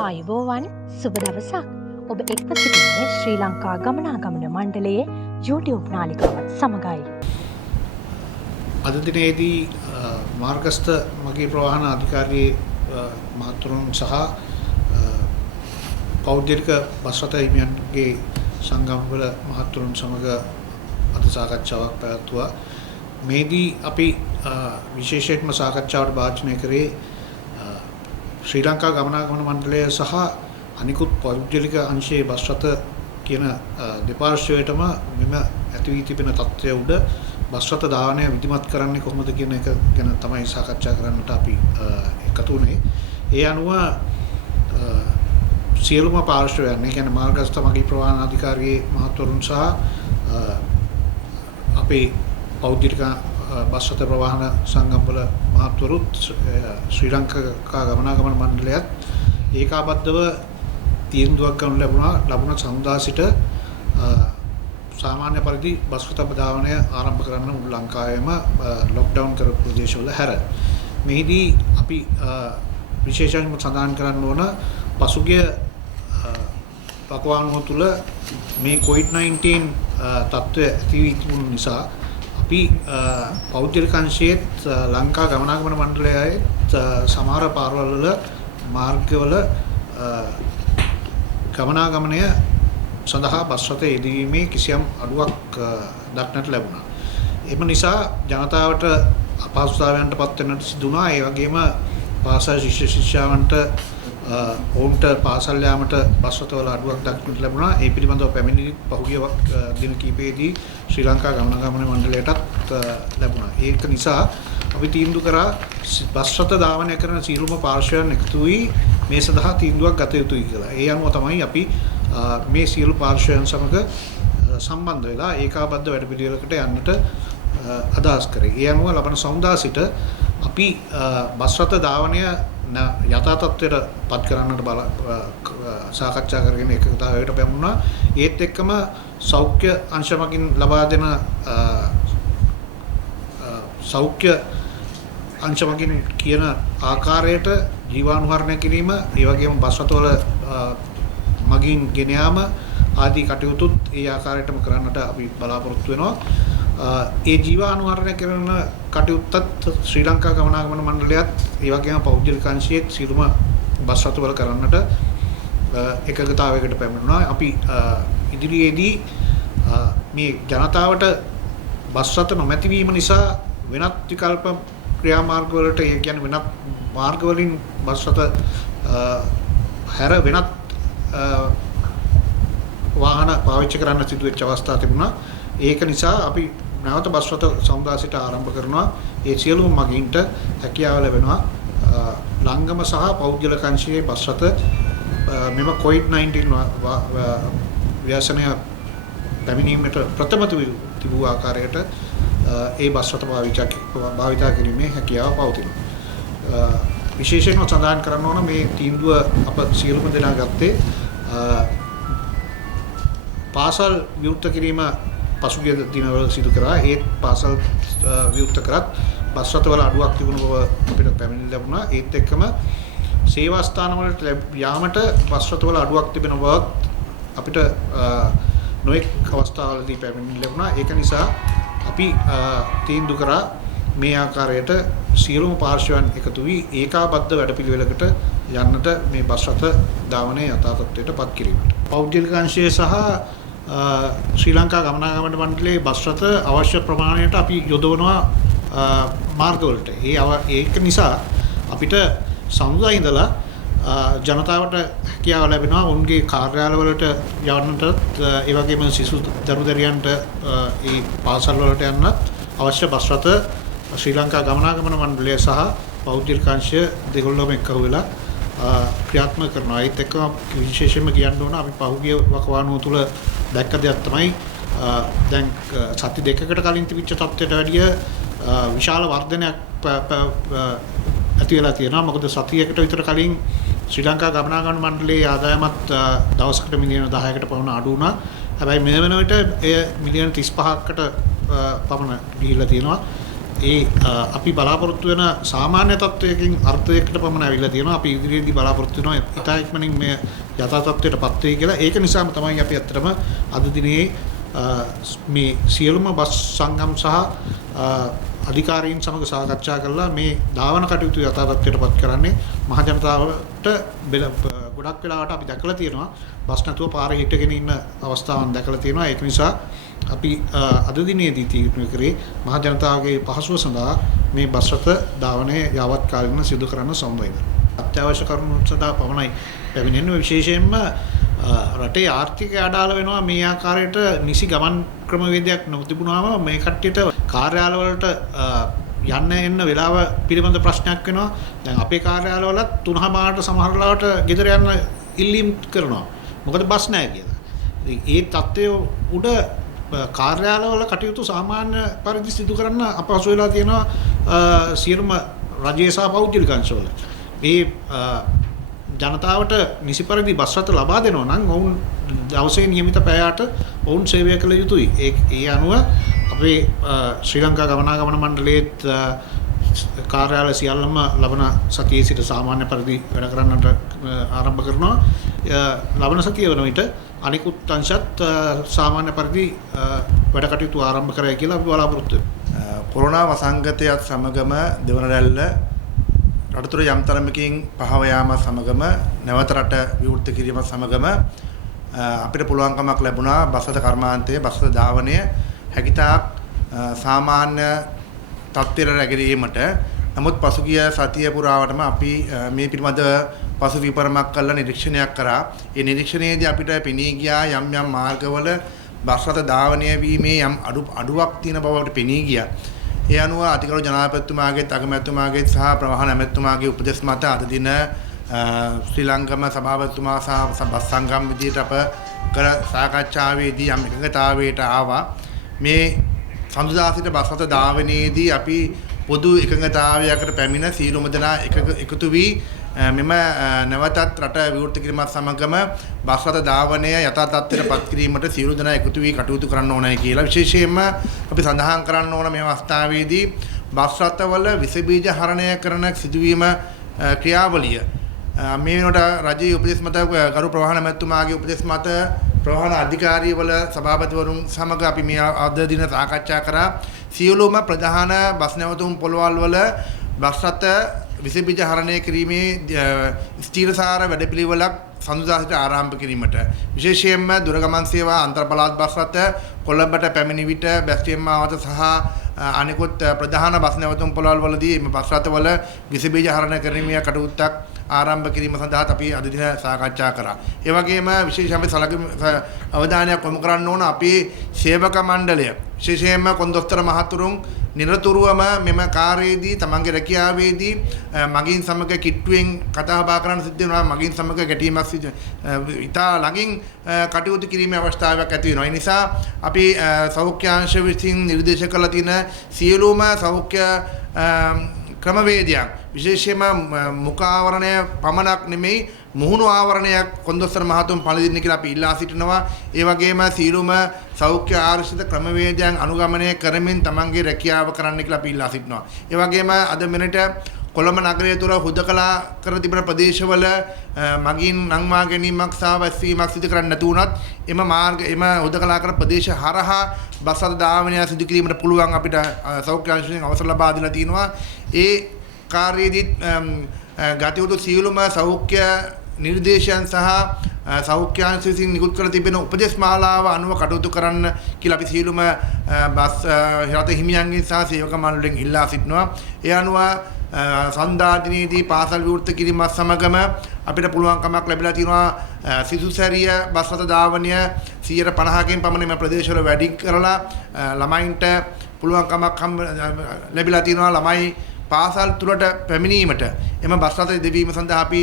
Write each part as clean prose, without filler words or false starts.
ආයුබෝවන් සුබ දවසක්. ඔබ එක්ව සිටින්නේ ශ්‍රී ලංකා ගමනාගමන මණ්ඩලයේ YouTube නාලිකාවත් සමගයි. අද දිනේදී මාර්ගස්ථ මගී ප්‍රවාහන අධිකාරියේ මහතුරුන් සහ පෞද්ගලික බස් රථ හිමියන්ගේ සංගම්වල මහතුරුන් සමග අද සාකච්ඡාවක් පැවැත්වුවා. මේදී අපි විශේෂයෙන්ම සාකච්ඡාවට භාජනය කරේ ශ්‍රී ලංකා ගමනාගමන මණ්ඩලය සහ අනිකුත් පෞද්ගලික අංශයේ බස් රථ කියන දෙපාර්ශ්වයටම මෙම ඇති වී තිබෙන තත්ත්වය උඩ බස් රථ ධාවනය විධිමත් කරන්නේ කොහොමද කියන එක ගැන තමයි සාකච්ඡා කරන්නට අපි එකතු වුණේ. ඒ අනුව සියලුම පාර්ශ්වයන්, ඒ කියන්නේ මාර්ගස්ථ මගී ප්‍රවාහන අධිකාරියේ මහත්වරුන් සහ අපේ පෞද්ගලික බස් රථ ප්‍රවාහන සංගම්වල මහත්වරුත් ශ්‍රී ලංකා ගමනාගමන මණ්ඩලයත් ඒකාබද්ධව තීන්දුවක් ගන්න ලැබුණ සමුදා සිට සාමාන්‍ය පරිදි බස් රථ ධාවනය ආරම්භ කරන්න මුළු ලංකාවේම ලොක්ඩවුන් කරපු ප්‍රදේශවල හැර. මෙහිදී අපි විශේෂයෙන්ම සඳහන් කරන්න ඕන පසුගිය වකවානුව තුළ මේ COVID-19 තත්ත්වය ඇති වී තිබුණු නිසා අපි පෞද්ගලික අංශයේත් ලංකා ගමනාගමන මණ්ඩලයේත් සමහර පාරවල් වල මාර්ගවල ගමනාගමනය සඳහා බස් රථ යෙදවීමේ කිසියම් අඩුවක් දක්නට ලැබුණා. එම නිසා ජනතාවට අපහසුතාවයන්ට පත් වෙන්නට සිදු වුණා. ඒ වගේම පාසල් ශිෂ්‍ය ශිෂ්‍යාවන්ට ඔවුන්ට පාසල් යාමට බස් රථවල අඩුවක් දක්නට ලැබුණා. ඒ පිළිබඳව පැමිණිලි පහුගිය දින කිහිපයේදී ශ්‍රී ලංකා ගමනාගමන මණ්ඩලයටත් ලැබුණා. ඒක නිසා අපි තීන්දුව කරා බස් රථ ධාවනය කරන සියලුම පාර්ශ්වයන් එකතු වී මේ සඳහා තීන්දුවක් ගත යුතුයි කියලා. ඒ අනුව තමයි අපි මේ සියලු පාර්ශ්වයන් සමග සම්බන්ධ වෙලා ඒකාබද්ධ වැඩපිළිවෙලකට යන්නට අදහස් කරේ. ඒ අනුව ලබන සමුදා සිට අපි බස් රථ ධාවනය යථා තත්ත්වයට පත් කරන්නට සාකච්ඡා කරගෙන එකතාවයකට පැමුණා. ඒත් එක්කම සෞඛ්‍ය අංශ මගින් ලබා දෙන සෞඛ්‍ය අංශ මගින් කියන ආකාරයට ජීවාණුහරණය කිරීම, ඒ වගේම බස් රථවල මගින් ගෙන යාම ආදී කටයුතුත් ඒ ආකාරයටම කරන්නට අපි බලාපොරොත්තු වෙනවා. ඒ ජීවාණුහරණය කරන කටයුත්තත් ශ්‍රී ලංකා ගමනාගමන මණ්ඩලයත් ඒ වගේම පෞද්ගලික අංශයේත් සියලුම බස් රථවල කරන්නට එකගතාවයකට පැමිණුණා. අපි ඉදිරියේදී මේ ජනතාවට බස් රථ නොමැති වීම නිසා වෙනත් විකල්ප ක්‍රියාමාර්ගවලට, ඒ කියන්නේ වෙනත් මාර්ගවලින් බස් රථ හැර වෙනත් වාහන පාවිච්චි කරන්න සිදුවෙච්ච අවස්ථා තිබුණා. ඒක නිසා අපි නැවත බස් රථ සමුදා සිට ආරම්භ කරනවා. ඒ සියලුම මගීන්ට හැකියාව ලැබෙනවා ලංගම සහ පෞද්ගලික අංශයේ බස් රථ මෙම COVID-19 ව්‍යසනය පැමිණීමට ප්‍රථම තිබූ ආකාරයට ඒ බස් රථ භාවිතා කිරීමේ හැකියාව පවතිනවා. විශේෂයෙන්ම සඳහන් කරන්න ඕන මේ තීන්දුව අප සියලුම දෙනා ගත්තේ පාසල් විවෘත කිරීම පසුගිය දිනවල සිදු කරා. ඒත් පාසල් විවෘත කරත් බස් රථවල අඩුවක් තිබුණ බව අපිට පැමිණිලි ලැබුණා. ඒත් එක්කම සේවා ස්ථාන වලට යාමට බස් රථවල අඩුවක් තිබෙන බවත් අපිට නොඑක් අවස්ථාවලදී පැමිණිලි ලැබුණා. ඒක නිසා අපි තීන්දුව කරා මේ ආකාරයට සියලුම පාර්ශ්වයන් එකතු වී ඒකාබද්ධ වැඩපිළිවෙලකට යන්නට මේ බස් රථ ධාවනය යථා තත්ත්වයට පත් කිරීමට. පෞද්ගලික අංශය සහ ශ්‍රී ලංකා ගමනාගමන මණ්ඩලයේ බස් රථ අවශ්‍ය ප්‍රමාණයට අපි යොදවනවා මාර්ගවලට. ඒක නිසා අපිට සමුදා ඉඳලා ජනතාවට හැකියාව ලැබෙනවා ඔවුන්ගේ කාර්යාලවලට යන්නට, ඒ වගේම සිසු දරුදරියන්ට ඒ පාසල් වලට යන්නත් අවශ්‍ය බස් රථ ශ්‍රී ලංකා ගමනාගමන මණ්ඩලය සහ පෞද්ගලික අංශය දෙකොල්ලම එක්කව වෙලා ක්‍රියාත්මක කරනවා. ඒත් එක්කම විශේෂයෙන්ම කියන්න ඕන අපි පහුගිය වකවානුව තුළ දැක්ක දෙයක් තමයි දැන් සති දෙකකට කලින් තිබිච්ච තත්ත්වයට වැඩිය විශාල වර්ධනයක් ඇති වෙලා තියෙනවා. මොකද සතියකට විතර කලින් ශ්‍රී ලංකා ගමනාගමන මණ්ඩලයේ ආදායමත් දවසකට මිලියන 10කට පමණ අඩු වුණා. හැබැයි මේ වෙන විට එය මිලියන 35කට පමණ ගිහිල්ලා තියෙනවා. අපි බලාපොරොත්තු වෙන සාමාන්‍ය තත්වයකින් අර්ථයකට පමණ ඇවිල්ලා තියෙනවා. අපි ඉදිරියේදී බලාපොරොත්තු වෙනවා ඉතා ඉක්මනින් මේ යථා තත්වයටපත් වෙයි කියලා. ඒක නිසාම තමයි අපි ඇත්තටම අද දිනේ මේ සියලුම බස් සංගම් සහ අධිකාරීන් සමග සාකච්ඡා කරලා මේ ධාවන කටයුතු යථා තත්වයටපත් කරන්නේ මහ ජනතාවට ගොඩක් වෙලාවට අපි දැකලා තියෙනවා බස් නැතුව පාරේ හිටගෙන ඉන්න අවස්ථාවන් දැකලා තියෙනවා. ඒක නිසා අපි අද දිනේදී තීරණය කරේ මහ ජනතාවගේ පහසුව සඳහා මේ බස් රථ ධාවනය යාවත් කාලිනව සිදු කරන්න සම්බන්ධයි. අත්‍යවශ්‍ය කරුණු සඳහා පමණයි පැමිණෙන්නේ. විශේෂයෙන්ම රටේ ආර්ථිකය අඩාල වෙනවා මේ ආකාරයට නිසි ගමන් ක්‍රමවේදයක් නොතිබුණාම මේ කට්ටියට කාර්යාලවලට යන්න එන්න වෙලාව පිළිබඳ ප්‍රශ්නයක් වෙනවා. දැන් අපේ කාර්යාලවලත් 3:00ට සමහර ලාවට ගෙදර යන්න ඉල්ලීම් කරනවා. මොකද බස් නැහැ කියලා. ඉතින් ඒ තත්ත්වය උඩ කාර්යාලවල කටයුතු සාමාන්‍ය පරිදි සිදු කරන්න අපහසු වෙලා තියෙනවා සියලුම රජයේ සහ පෞද්ගලික අංශවල. මේ ජනතාවට නිසි පරිදි බස් රථ ලබා දෙනවා නම් ඔවුන් දවසේ නියමිත පැයට ඔවුන් සේවය කළ යුතුයි. ඒ අනුව අපේ ශ්‍රී ලංකා ගමනාගමන මණ්ඩලයේත් කාර්යාල සියල්ලම ලබන සතියේ සිට සාමාන්‍ය පරිදි වැඩ කරන්නට ආරම්භ කරනවා. ලබන සතිය වන විට අනිකුත් අංශත් සාමාන්‍ය පරිදි වැඩ කටයුතු ආරම්භ කරයි කියලා අපි බලාපොරොත්තු වෙනවා. කොරෝනා වසංගතයත් සමගම දෙවන රැල්ල රටතුර යම් තරමකින් පහව යාම සමගම නැවත රට විවෘත කිරීම සමගම අපිට පුළුවන්කමක් ලැබුණා බස් රථ කර්මාන්තයේ බස් රථ ධාවනය හැකිතාක් සාමාන්‍ය තත්ත්වයට රැගෙන. නමුත් පසුගිය සතිය පුරාවටම අපි මේ පිළිබඳ පසු විපරමක් කළ නිරීක්ෂණයක් කරා. ඒ නිරීක්ෂණයේදී අපිට පෙනී ගියා යම් යම් මාර්ගවල බස් රථ ධාවනය වීමේ යම් අඩුවක් තියෙන බවට පෙනී ගියා. ඒ අනුව අතිගරු ජනාධිපතිතුමාගේ අගමැතිතුමාගේ සහ ප්‍රවාහන ඇමැතිතුමාගේ උපදෙස් මත අද දින ශ්‍රී ලංකම සභාපතිතුමා සහ බස් සංගම් විදියට අප කර සාකච්ඡාවේදී යම් එකඟතාවයට ආවා. මේ සඳුදා සිට බස් රථ ධාවනයේදී අපි පොදු එකඟතාවයකට පැමිණ සියලුම දෙනා එකතු වී මෙම නැවතත් රට විවෘත කිරීමත් සමගම බස් රථ ධාවනය යථා තත්ත්වයට පත් කිරීමට සියලු දෙනා එකතු වී කටයුතු කරන්න ඕනයි කියලා. විශේෂයෙන්ම අපි සඳහන් කරන්න ඕන මේ අවස්ථාවේදී බස් රථවල විස බීජ හරණය කරන සිදුවීම ක්‍රියාවලිය මේ වෙනකොට රජයේ උපදෙස් මත ගරු ප්‍රවාහන මැතිතුමාගේ උපදෙස් මත ප්‍රවාහන අධිකාරීවල සභාපතිවරුන් සමග අපි මේ අද දින සාකච්ඡා කරා. සියලුම ප්‍රධාන බස් නැවතුම් පොළවල් වල බස් රථ විස බීජ හරණය කිරීමේ ස්ථීරසාර වැඩපිළිවෙලක් සඳුදා සිට ආරම්භ කිරීමට විශේෂයෙන්ම දුරගමන් සේවා අන්තර් පළාත් බස් රථ කොළඹට පැමිණි විට බැස්ටියම් මාවත සහ අනිකුත් ප්‍රධාන බස් නැවතුම් පොළවල් වලදී මේ බස් රථවල විස බීජ හරණය කිරීමේ කටයුත්තක් ආරම්භ කිරීම සඳහා අපි අද දින සාකච්ඡා කරා. ඒ වගේම විශේෂයෙන්ම අවධානයක් යොමු කරන්න ඕන අපේ සේවක මණ්ඩලය විශේෂයෙන්ම කොන්දොස්තර මහතුරුන් නිරතුරුවම මෙම කාර්යයේදී තමන්ගේ රැකියාවේදී මගින් සමග කිට්ටුවෙන් කතා බහ කරන්න සිද්ධ වෙනවා. මගින් සමග ගැටීමක් ඉතා ළඟින් කටයුතු කිරීමේ අවස්ථාවක් ඇති වෙනවා. ඒ නිසා අපි සෞඛ්‍ය අංශ විසින් නිර්දේශ කළ තියෙන සියලුම සෞඛ්‍ය ක්‍රමවේදයන් විශේෂයෙන්ම මුඛ ආවරණය පමණක් නෙමෙයි මුහුණු ආවරණයක් කොන්දොස්තර මහතුන් පළදින්න කියලා අපි ඉල්ලා සිටිනවා. ඒ වගේම සියලුම සෞඛ්‍ය ආරක්ෂිත ක්‍රමවේදයන් අනුගමනය කරමින් තමන්ගේ රැකියාව කරන්න කියලා අපි ඉල්ලා සිටිනවා. ඒ වගේම අද මෙරට කොළඹ නගරය තුළ හුදකලා කර තිබෙන ප්‍රදේශවල මගින් නංවා ගැනීමක් සහ වැස්වීමක් සිදු කරන්න නැති වුණත් එම හුදකලා කර ප්‍රදේශ හරහා බස් රථ ධාවනය සිදු කිරීමට පුළුවන් අපිට සෞඛ්‍ය අංශයෙන් අවසර ලබා දීලා තිනවා. ඒ කාර්යයේදී ගත යුතු සියලුම සෞඛ්‍ය නිර්දේශයන් සහ සෞඛ්‍ය අංශ විසින් නිකුත් කර තිබෙන උපදේශ මාලාව අනුව කටයුතු කරන්න කියලා අපි සියලුම බස් රථ හිමියන්ගෙන් සහ සේවක මණ්ඩලයෙන් ඉල්ලා සිටිනවා. ඒ අනුව සන්දාදිනේදී පාසල් විවෘත කිරීමත් සමගම අපිට පුළුවන්කමක් ලැබිලා තියෙනවා සිසුසැරිය බස් රථ ධාවනය 50%කින් පමණ මේ ප්‍රදේශවල වැඩි කරලා ළමයින්ට පුළුවන්කමක් ලැබිලා තියෙනවා ළමයි පාසල් තුලට පැමිණීමට එම බස් රථ දෙවීම සඳහා අපි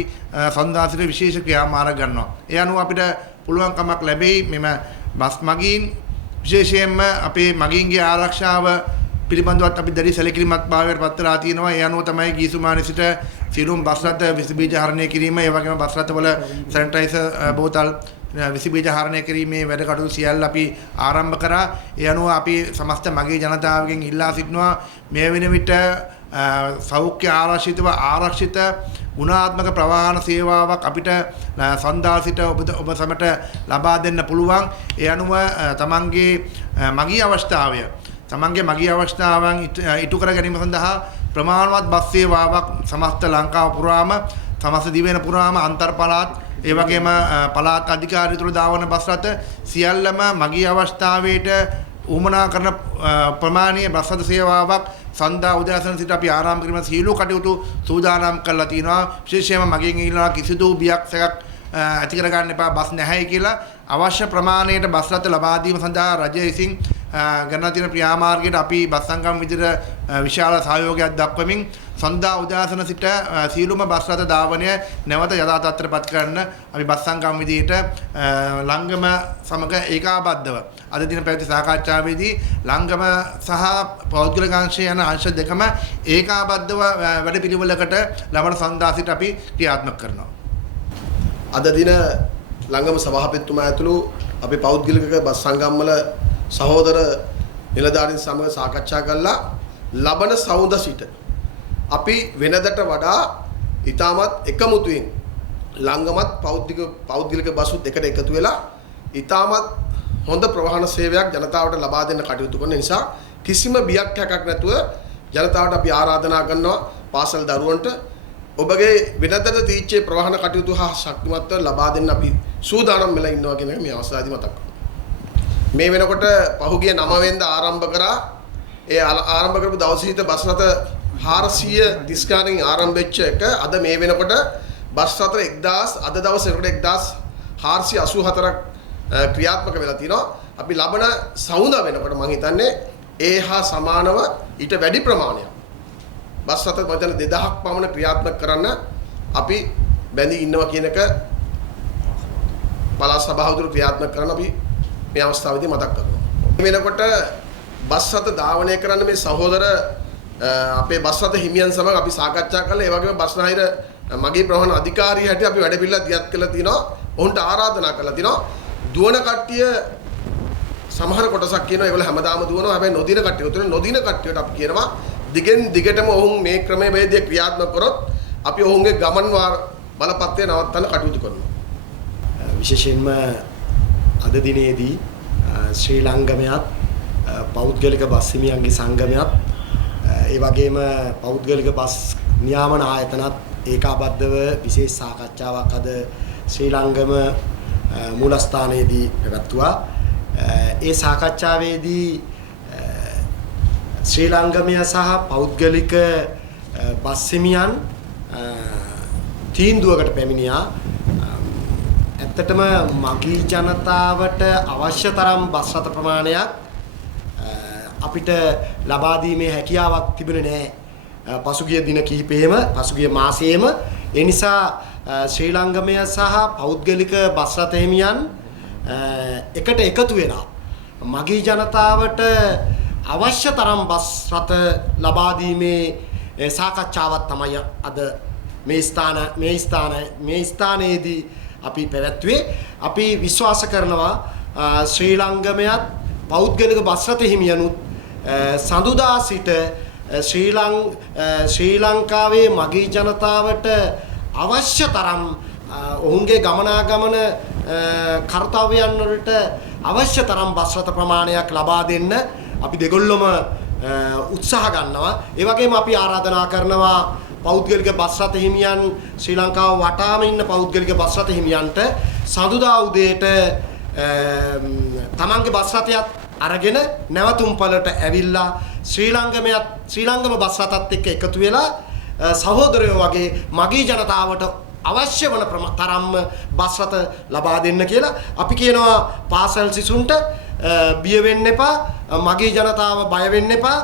සන්දාසිර විශේෂ ක්‍රියාමාර්ග ගන්නවා. ඒ අනුව අපිට පුළුවන්කමක් ලැබෙයි මෙම බස් මගීන් විශේෂයෙන්ම අපේ මගීන්ගේ ආරක්ෂාව පිළිබඳවත් අපි දැඩි සැලකිලිමත් භාවයට පත් වෙලා තියෙනවා. ඒ අනුව තමයි ගියසුමානේ සිට සියලුම බස් රථ විස බීජ හරණය කිරීම, ඒ වගේම බස් රථවල සැනිටයිසර් බෝතල් විස බීජ හරණය කිරීමේ වැඩ කටයුතු සියල්ල අපි ආරම්භ කරා. ඒ අනුව අපි සමස්ත මගේ ජනතාවගෙන් ඉල්ලා සිටිනවා මේ වෙන විට සෞඛ්‍ය ආරක්ෂිත ගුණාත්මක ප්‍රවාහන සේවාවක් අපිට සන්දා සිට ඔබ සමට ලබා දෙන්න පුළුවන්. ඒ අනුව තමන්ගේ මගී අවස්ථාවන් ඉටු කර ගැනීම සඳහා ප්‍රමාණවත් බස් සේවාවක් සමස්ත ලංකාව පුරාම, සමස්ත දිවයින පුරාම අන්තර් පළාත්, ඒ වගේම පළාත් අධිකාරියතුළු දාවන බස් රථ සියල්ලම මගී අවස්ථාවේට උමනා කරන ප්‍රමාණීය බස් රථ සේවාවක් සන්දා උදෑසන සිට අපි ආරම්භ කිරීම සියලු කටයුතු සූදානම් කරලා තිනවා. විශේෂයෙන්ම මගෙන් ඉල්ලනවා කිසිදු බියක් සැකක් ඇති කර ගන්න එපා, බස් නැහැයි කියලා. අවශ්‍ය ප්‍රමාණයට බස් රථ ලබා දීම සඳහා රජය විසින් ගණනා තියෙන ක්‍රියාමාර්ගයට අපි බස් සංගම් විදිහට විශාල සහයෝගයක් දක්වමින් සන්දා උදෑසන සිට සියලුම බස් රථ ධාවනය නැවත යථා තත්ත්වයට පත් කරන්න අපි බස් සංගම් විදිහට ලංගම සමග ඒකාබද්ධව අද දින පැවති සාකච්ඡාවේදී ලංගම සහ පෞද්ගලික අංශය යන අංශ දෙකම ඒකාබද්ධව වැඩපිළිවෙලකට ලබන සන්දා සිට අපි ක්‍රියාත්මක කරනවා. අද දින ලංගම සභාපතිතුමා ඇතුළු අපි පෞද්ගලික බස් සංගම් වල සහෝදර නිලධාරීන් සමග සාකච්ඡා කළා. ලබන සවුද සිට අපි වෙනදට වඩා ඊටමත් එකමුතුවෙන් ලංගමත් පෞද්ගලික බස්ුත් එකට එකතු වෙලා ඊටමත් හොඳ ප්‍රවාහන සේවයක් ජනතාවට ලබා දෙන්න කටයුතු කරන නිසා කිසිම බියක් හැකක් නැතුව ජනතාවට අපි ආරාධනා කරනවා පාසල් දරුවන්ට ඔබගේ වෙනදට තීච්චේ ප්‍රවාහන කටයුතු හා ශක්තිමත්ව ලබා දෙන්න අපි සූදානම් වෙලා ඉන්නවා කියන එක මේ අවස්ථාවේදී මතක් කරනවා. මේ වෙනකොට පහුගිය 9 වෙනිදා ආරම්භ කරා. ඒ ආරම්භ කරපු දවසේ සිට බස් රථ 430 ගණන් ආරම්භ වෙච්ච එක අද මේ වෙනකොට බස් රථ 1000 අද දවසේ 1484ක් ක්‍රියාත්මක වෙලා තිනවා. අපි ලබන සවුදා වෙනකොට මම හිතන්නේ ඒ හා සමානව ඊට වැඩි ප්‍රමාණයක් බස් රථ මතන 2000ක් පමණ ක්‍රියාත්මක කරන්න අපි බැඳී ඉන්නවා කියන එක පළාත් සභාවතුළු ක්‍රියාත්මක කරන්න අපි මේ අවස්ථාවේදී මතක් කරනවා. මේ වෙනකොට බස් රථ ධාවනය කරන්න මේ සහෝදර අපේ බස් රථ හිමියන් සමග අපි සාකච්ඡා කළා. ඒ වගේම බස් නාහිර මගේ ප්‍රවාහන අධිකාරිය හැටියට අපි වැඩ පිළිවෙල දියත් කළා තිනවා. ඔවුන්ට ආරාධනා කළා තිනවා. දුවන කට්ටිය සමහර කොටසක් කියනවා ඒගොල්ලෝ හැමදාම දුවනවා. හැබැයි නොදින කට්ටිය උතන නොදින කට්ටියට අපි කියනවා දිගෙන් දිගටම ඔවුන් මේ ක්‍රමයේ වේදේ ක්‍රියාත්මක කරොත් අපි ඔවුන්ගේ ගමන් බලපත්‍රය නවත්තන්න කටයුතු කරනවා. විශේෂයෙන්ම අද දිනේදී ශ්‍රී ලංගමයත් පෞද්ගලික බස් හිමියන්ගේ සංගමයත් ඒ වගේම පෞද්ගලික බස් නියාමන ආයතනත් ඒකාබද්ධව විශේෂ සාකච්ඡාවක් අද ශ්‍රී ලංගම මූලස්ථානයේදී පැවැත්වුවා. ඒ සාකච්ඡාවේදී ශ්‍රී ලංගමය සහ පෞද්ගලික බස් හිමියන් තීන්දුවකට පැමිණියා. ඇත්තටම මගී ජනතාවට අවශ්‍ය තරම් බස් රථ ප්‍රමාණයක් අපිට ලබා දීමේ හැකියාවක් තිබුණේ නැහැ. පසුගිය දින කිහිපෙම පසුගිය මාසයේම ඒ නිසා ශ්‍රී ලංගමය සහ පෞද්ගලික බස් රථ හිමියන් එකට එකතු වෙලා මගී ජනතාවට අවශ්‍ය තරම් බස් රථ ලබා දීමේ සාකච්ඡාවක් තමයි අද මේ ස්ථානයේදී අපි පැවැත්වුවේ. අපි විශ්වාස කරනවා ශ්‍රී ලංගමයත් පෞද්ගලික බස් රථ හිමියනුත් සඳුදා සිට ශ්‍රී ලංකාවේ මගී ජනතාවට අවශ්‍ය තරම් ඔවුන්ගේ ගමනාගමන කර්තව්‍යයන් වලට අවශ්‍ය තරම් බස් රථ ප්‍රමාණයක් ලබා දෙන්න අපි දෙගොල්ලොම උත්සාහ ගන්නවා. ඒ වගේම අපි ආරාධනා කරනවා පෞද්ගලික බස් රථ හිමියන් ශ්‍රී ලංකාව වටාම ඉන්න පෞද්ගලික බස් රථ හිමියන්ට සඳුදා උදේට තමන්ගේ බස් රථයත් අරගෙන නැවතුම්පලට ඇවිල්ලා ශ්‍රී ලංගම බස් රථත් එක්ක එකතු වෙලා සහෝදරයෝ වගේ මගී ජනතාවට අවශ්‍ය වන තරම්ම බස් රථ ලබා දෙන්න කියලා අපි කියනවා. පාසල් සිසුන්ට බිය වෙන්න එපා, මගී ජනතාව බය වෙන්න එපා.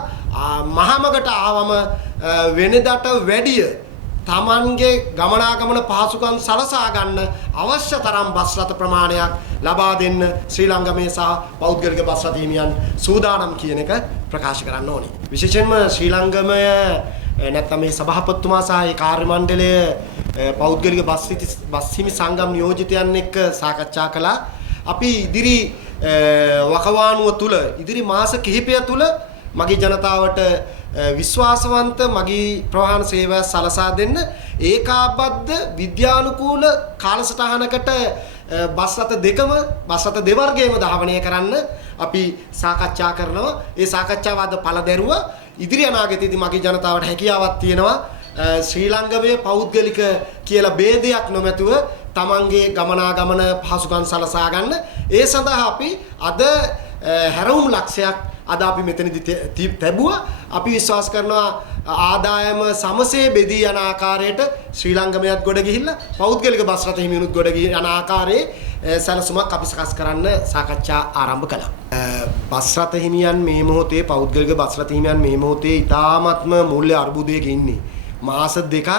මහමගට ආවම වෙනදට වැඩිය තමන්ගේ ගමනාගමන පහසුකම් සලසා ගන්න අවශ්‍ය තරම් බස් රථ ප්‍රමාණයක් ලබා දෙන්න ශ්‍රී ලංගමේ සහ පෞද්ගලික බස් රථ හිමියන් සූදානම් කියන එක ප්‍රකාශ කරන්න ඕනේ. විශේෂයෙන්ම ශ්‍රී ලංගමය නැත්නම් මේ සභාපතිතුමා සහ ඒ කාර්ය මණ්ඩලය පෞද්ගලික බස් හිමි සංගම් නියෝජිතයන් එක්ක සාකච්ඡා කළා. අපි ඉදිරි වකවානුව තුල ඉදිරි මාස කිහිපය තුල මගේ ජනතාවට විශ්වාසවන්ත මගේ ප්‍රවාහන සේවය සලසා දෙන්න ඒකාබද්ධ විද්‍යානුකූල කාලසටහනකට බස් රථ දෙකම බස් රථ දෙවර්ගයේම ධාවනය කරන්න අපි සාකච්ඡා කරනවා. ඒ සාකච්ඡාව අද පළ දැරුවා. ඉදිරි අනාගතයේදී මගේ ජනතාවට හැකියාවක් තියෙනවා ශ්‍රී ලංකාවේ පෞද්ගලික කියලා ભેදයක් නොමැතුව තමන්ගේ ගමනාගමන පහසුකම් සලසා ගන්න. ඒ සඳහා අපි අද හැරවුම් ලක්ෂයක් අද අපි මෙතනදී තිබුවා. අපි විශ්වාස කරනවා ආදායම සමසේ බෙදී යන ආකාරයට ශ්‍රී ලංකාවේත් ගොඩ ගිහිල්ලා පෞද්ගලික බස් රථ හිමිනුත් ගොඩ ගිහින් යන ආකාරයේ සැලසුමක් අපි සකස් කරන්න සාකච්ඡා ආරම්භ කළා. බස් රථ හිමියන් මේ මොහොතේ පෞද්ගලික බස් රථ හිමියන් මේ මොහොතේ ඉතාමත්ම මූල්‍ය අර්බුදයක ඉන්නේ. මාස දෙකක්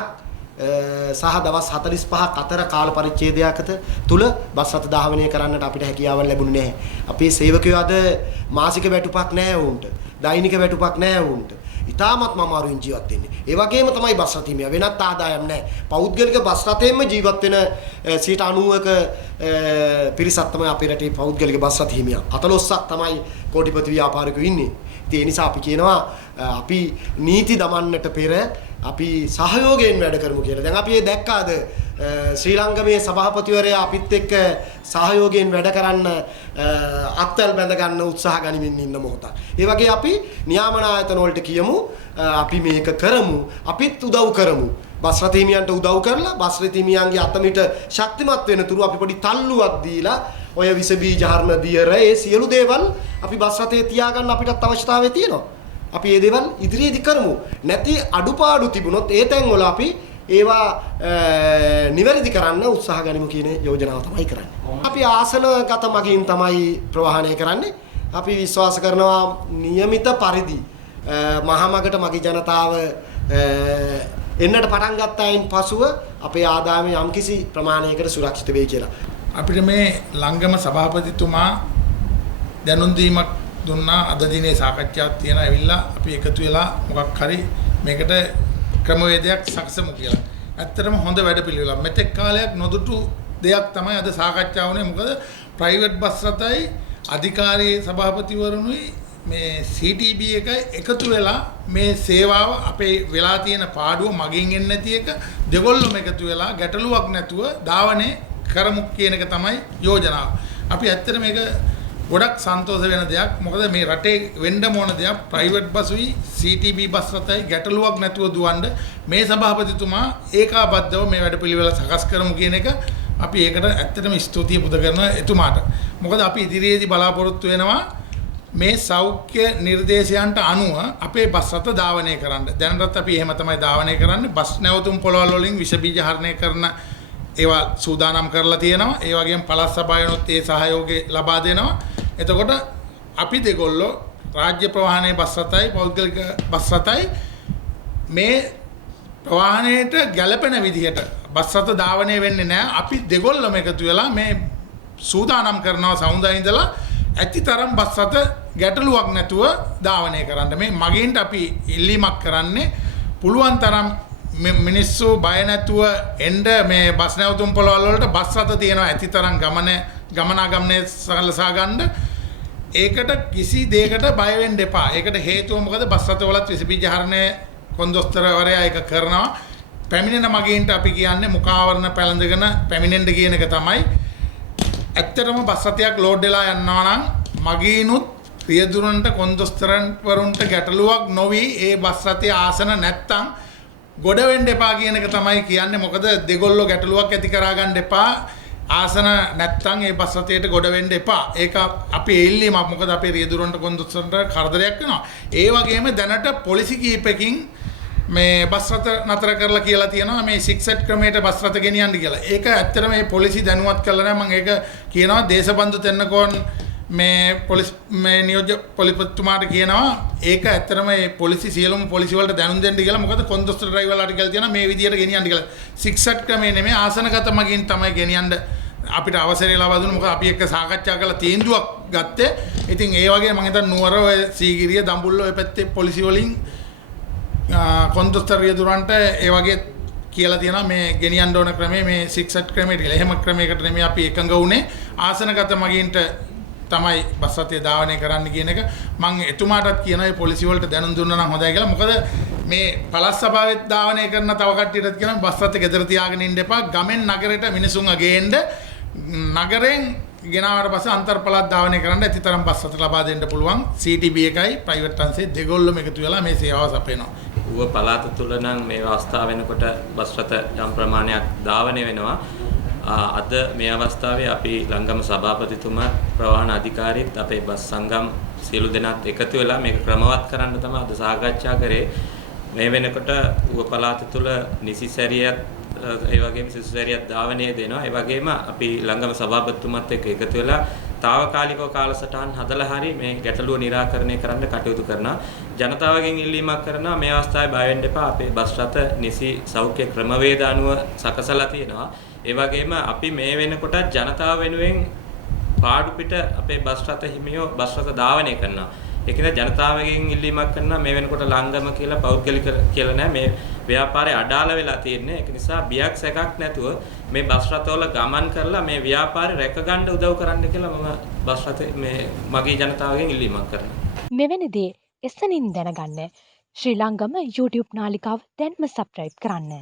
සහ දවස් 45ක් අතර කාල පරිච්ඡේදයකට තුල බස් රථ ධාවනය කරන්නට අපිට හැකියාවක් ලැබුණේ නැහැ. අපේ සේවකයෝ අද මාසික වැටුපක් නැහැ වුන්ට. දෛනික වැටුපක් නැහැ වුන්ට. ඉතාමත්ම අමාරුවෙන් ජීවත් වෙන්නේ. ඒ වගේම තමයි බස් රථ හිමියා වෙනත් ආදායම් නැහැ. පෞද්ගලික බස් රථයෙන්ම ජීවත් වෙන 90%ක පිරිසක් තමයි අපේ රටේ පෞද්ගලික බස් රථ හිමියා. 14ක් තමයි කෝටිපති ව්‍යාපාරිකයෝ ඉන්නේ. ඒ නිසා අපි කියනවා අපි නීති දමන්නට පෙර අපි සහයෝගයෙන් වැඩ කරමු කියලා. දැන් අපි දැක්කාද ශ්‍රී ලංකාවේ සභාපතිවරයා අපිත් එක්ක සහයෝගයෙන් වැඩ කරන්න අත්වැල් බැඳ ගන්න උත්සාහ ගනිමින් ඉන්න මොහොතක්. ඒ වගේ අපි නියාමන ආයතන වලට කියමු අපි මේක කරමු. අපිත් උදව් කරමු. බස් රථ හිමියන්ට උදව් කරලා බස් රථ හිමියන්ගේ අතමිට ශක්තිමත් වෙන තුරු අපි පොඩි තල්ලුවක් දීලා ඔය විස බීජ හරන දියර ඒ සියලු දේවල් අපි බස් රථයේ තියාගන්න අපිටත් අවශ්‍යතාවය තියෙනවා. අපි මේ දේවල් ඉදිරියේදී කරමු. නැති අඩුපාඩු තිබුණොත් ඒ තැන්වල අපි ඒවා නිවැරදි කරන්න උත්සාහ ගනිමු කියන යෝජනාව තමයි කරන්නේ. අපි ආසනගත මගින් තමයි ප්‍රවාහනය කරන්නේ. අපි විශ්වාස කරනවා નિયમિત පරිදි මහමගට මගේ ජනතාව එන්නට පටන් ගත්තයින් පසුව අපේ ආදායම යම්කිසි ප්‍රමාණයකට සුරක්ෂිත වෙයි කියලා. අපිට මේ ලංගම සභාපතිතුමා දැනුම් දීමක් දුන්නා. අද දිනේ සාකච්ඡාවක් තියෙනවා. ඇවිල්ලා අපි එකතු වෙලා මොකක් හරි මේකට ක්‍රමවේදයක් සකසමු කියලා. ඇත්තටම හොඳ වැඩපිළිවෙලක්. මෙතෙක් කාලයක් නොදුටු දෙයක් තමයි අද සාකච්ඡා වුණේ. මොකද ප්‍රයිවට් බස් රථයි අධිකාරී සභාපතිවරුනුයි මේ CTB එක එකතු වෙලා මේ සේවාව අපේ වෙලා තියෙන පාඩුව මගින් එන්නේ නැති එක දෙගොල්ලොම එකතු වෙලා ගැටලුවක් නැතුව ධාවනය කරමු කියන එක තමයි යෝජනාව. අපි ඇත්තට මේක ගොඩක් සන්තෝෂ වෙන දෙයක්. මොකද මේ රටේ වෙන්න ඕන දෙයක් ප්‍රයිවට් බස්ුයි CTB බස් රථයි ගැටලුවක් නැතුව දුවන්න මේ සභාපතිතුමා ඒකාබද්ධව මේ වැඩපිළිවෙල සකස් කරමු කියන එක අපි ඒකට ඇත්තටම ස්තුතිය පුද කරනවා එතුමාට. මොකද අපි ඉදිරියේදී බලාපොරොත්තු වෙනවා මේ සෞඛ්‍ය නිර්දේශයන්ට අනුව අපේ බස් රථ ධාවනය කරන්න. දැනටත් අපි එහෙම තමයි ධාවනය කරන්නේ. බස් නැවතුම් පොළවල් වලින් විස බීජ හරණය කරන ඒවා සූදානම් කරලා තියෙනවා. ඒ වගේම පළාත් සභාවනොත් ඒ සහයෝගය ලබා දෙනවා. එතකොට අපි දෙගොල්ලෝ රාජ්‍ය ප්‍රවාහනයේ බස් රථයි පෞද්ගලික බස් රථයි මේ ප්‍රවාහනයට ගැළපෙන විදිහට බස් රථ ධාවනය වෙන්නේ නැහැ. අපි දෙගොල්ලම එකතු වෙලා මේ සූදානම් කරනවා සමුදා ඉඳලා ඇතිතරම් බස් රථ ගැටලුවක් නැතුව ධාවනය කරන්න. මේ මගින්ට අපි ඉල්ලීමක් කරන්නේ පුළුවන් තරම් මිනිස්සු බය නැතුව එන්න මේ බස් නැවතුම් පොළවල් වලට බස් රථ තියෙනවා ඇතිතරම් ගමනාගමනය සලසා ගන්න. ඒකට කිසි දෙයකට බය වෙන්න එපා. ඒකට හේතුව මොකද බස් රථවලත් විස බීජ හරණය කොන්දොස්තරවරයා ඒක කරනවා. පැමිණෙන මගින්ට අපි කියන්නේ මුඛාවරණ පැළඳගෙන පැමිණෙන්න කියන එක තමයි. ඇත්තටම බස් රථයක් ලෝඩ් වෙලා යනවා නම් මගීනුත් රියදුරන්ට කොන්දොස්තරවරුන්ට ගැටලුවක් නොවි ඒ බස් රථයේ ආසන නැත්තම් ගොඩ වෙන්න එපා කියන එක තමයි කියන්නේ. මොකද දෙගොල්ලෝ ගැටලුවක් ඇති කරගන්න එපා. ආසන නැත්තම් ඒ බස් රථයට ගොඩ වෙන්න එපා. ඒක අපි එල්ලීමක්. මොකද අපේ රියදුරන්ට කොන්දොස්තරන්ට කරදරයක් වෙනවා. ඒ වගේම දැනට පොලිසි කීපකින් මේ බස් රථ නතර කරලා කියලා තියෙනවා මේ 6 ක්‍රමයට බස් රථ ගෙනියන්න කියලා. ඒක ඇත්තටම මේ පොලිසි දැනුවත් කරලා නැහැ. මම ඒක කියනවා දේශබන්දු තෙන්නකෝන් මේ නියෝජ්‍ය පොලිස්පතිතුමාට කියනවා ඒක ඇත්තටම මේ පොලිසි සියලුම පොලිසි වලට දැනුම් දෙන්න කියලා. මොකද කොන්දොස්තර ඩ්‍රයිවර්ලාට කියලා තියෙනවා මේ විදියට ගෙනියන්න කියලා. 6 ක්‍රමේ නෙමෙයි ආසනගත මගින් තමයි ගෙනියන්න අපිට අවසරය ලබා දුන්නේ. මොකද අපි එක්ක සාකච්ඡා කරලා තීන්දුවක් ගත්තේ. ඉතින් ඒ වගේ මම හිතන්නේ නුවර ඔය සීගිරිය දඹුල්ල ඔය පැත්තේ පොලිසි වලින් කොන්දොස්තර රියදුරන්ට ඒ වගේ කියලා තියෙනවා මේ ගෙනියන්න ඕන ක්‍රමය මේ 6 ක්‍රමයට කියලා. එහෙම ක්‍රමයකට නෙමෙයි අපි එකඟ වුණේ. ආසනගත මගින්ට තමයි බස් රථය ධාවනය කරන්න කියන එක. මම එතුමාටත් කියනවා මේ පොලිසිය වලට දැනුම් දුන්නා නම් හොඳයි කියලා. මොකද මේ පළාත් සභාවෙත් ධාවනය කරන තව කට්ටියටත් කියනවා බස් රථය ගෙදර තියාගෙන ඉන්න එපා. ගමෙන් නගරයට මිනිසුන් අගේන්න නගරෙන් ගෙනාවට පස්සේ අන්තර් පළාත් ධාවනය කරන්න ඇතිතරම් බස් රථ ලබා දෙන්න පුළුවන්. CTB එකයි ප්‍රයිවට් අංශේ දෙගොල්ලොම එකතු වෙලා මේ සේවාව සපයනවා. ඌව පළාත තුල නම් මේ අවස්ථාව වෙනකොට බස් රථ යම් ප්‍රමාණයක් ධාවනය වෙනවා. අද මේ අවස්ථාවේ අපි ලංගම සභාපතිතුමා ප්‍රවාහන අධිකාරීත් අපේ බස් සංගම් සියලු දෙනාත් එකතු වෙලා මේක ක්‍රමවත් කරන්න තමයි අද සාකච්ඡා කරේ. මේ වෙනකොට ඌව පළාත තුල නිසිසැරියත් ඒ වගේම සිසුසැරියත් ධාවනය දෙනවා. ඒ වගේම අපි ලංගම සභාපතිතුමත් එක්ක එකතු වෙලා తాවකාලිකව කාලසටහන් හදලා හරි මේ ගැටලුව निराකරණය කරන්න කටයුතු කරනවා. ජනතාවගෙන් ඉල්ලීමක් කරනවා මේ අවස්ථාවේ බය වෙන්න එපා. අපේ බස් රථ නිසි සෞඛ්‍ය ක්‍රමවේද අනුව සකසලා තියෙනවා. ඒ වගේම අපි මේ වෙනකොට ජනතාව වෙනුවෙන් පාඩු පිට අපේ බස් රථ හිමියෝ බස් රථ ධාවනය කරනවා. ඒක නිසා ජනතාවගෙන් ඉල්ලීමක් කරනවා මේ වෙනකොට ලංගම කියලා පෞද්ගලික කියලා නෑ මේ ව්‍යාපාරය අඩාල වෙලා තියෙන්නේ. ඒක නිසා බියක් සැකක් නැතුව මේ බස් රථවල ගමන් කරලා මේ ව්‍යාපාරය රැකගන්න උදව් කරන්න කියලා මම බස් රථ මේ මගේ ජනතාවගෙන් ඉල්ලීමක් කරනවා. මෙවැනි දේ එසනින් දැනගන්න ශ්‍රී ලංගම YouTube නාලිකාව දැන්ම සබ්ස්ක්‍රයිබ් කරන්න.